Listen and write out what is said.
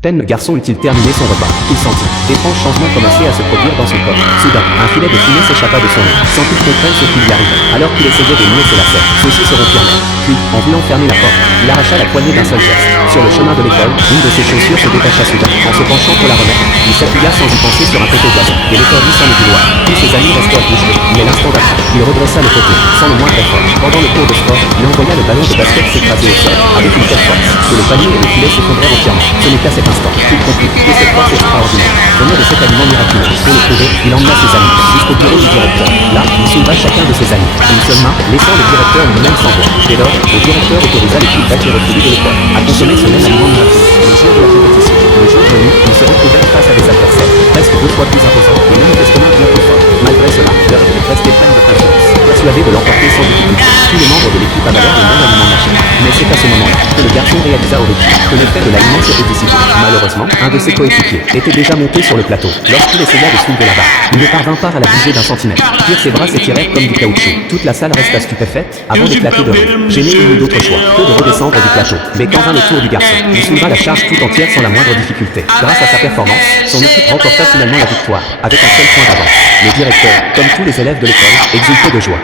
Peine le garçon eut-il terminé son repas, qu'il sentit d'étranges changements commencer à se produire dans son corps. Soudain, un filet de fumée s'échappa de son nez, sans qu'il comprenne ce qui lui arrivait. Alors qu'il essayait de nier ses lacets, ceux-ci se rompirent net. Puis, en voulant fermer la porte, il arracha la poignée d'un seul geste. Sur le chemin de l'école, une de ses chaussures se détacha soudain. En se penchant pour la remettre, il s'appuya sans y penser sur un poteau gazon, et l'étourdit sans le vouloir. Tous ses amis restèrent bouche bée, mais l'instant d'après, il redressa le poteau, sans le moindre effort. Pendant le cours de sport, il envoya le ballon de basket s'écraser au sol, avec une telle force, que le panier et le filet s'effondrèrent entièrement. Ce n'est qu'à cet instant qu'il comprit que cette force extraordinaire venait de cet aliment miraculeux. Pour le prouver, il emmena ses amis jusqu'au bureau du directeur. Là, il souleva chacun de ses amis d'une seule main, laissant le directeur lui-même sans voix. Dès lors, le directeur autorisa l'équipe d'accueillir le de l'école à consommer ce même aliment miraculeux. Le jour de la compétition, le jour venu, ils se retrouvèrent face à des adversaires presque 2 fois plus imposants, mais manifestement bien plus forts. Malgré cela, leur équipe restait pleine de confiance, persuadée de l'emporter sans difficulté. Tous les membres de l'équipe avalèrent le même aliment magique. Mais c'est à ce moment-là que le garçon réalisa au répit que l'effet de l'aliment s'était dissipé. Malheureusement, un de ses coéquipiers était déjà monté sur le plateau. Lorsqu'il essaya de soulever la barre, il ne parvint pas à la bouger d'un centimètre. Puis ses bras s'étirèrent comme du caoutchouc. Toute la salle resta stupéfaite avant d'éclater de rire. Gêné, il n'eut d'autre choix que de redescendre du plateau. Mais quand vint le tour du garçon, il souleva la charge tout entière sans la moindre difficulté. Grâce à sa performance, son équipe remporta finalement la victoire, avec un seul point d'avance. Le directeur, comme tous les élèves de l'école, exultait de joie.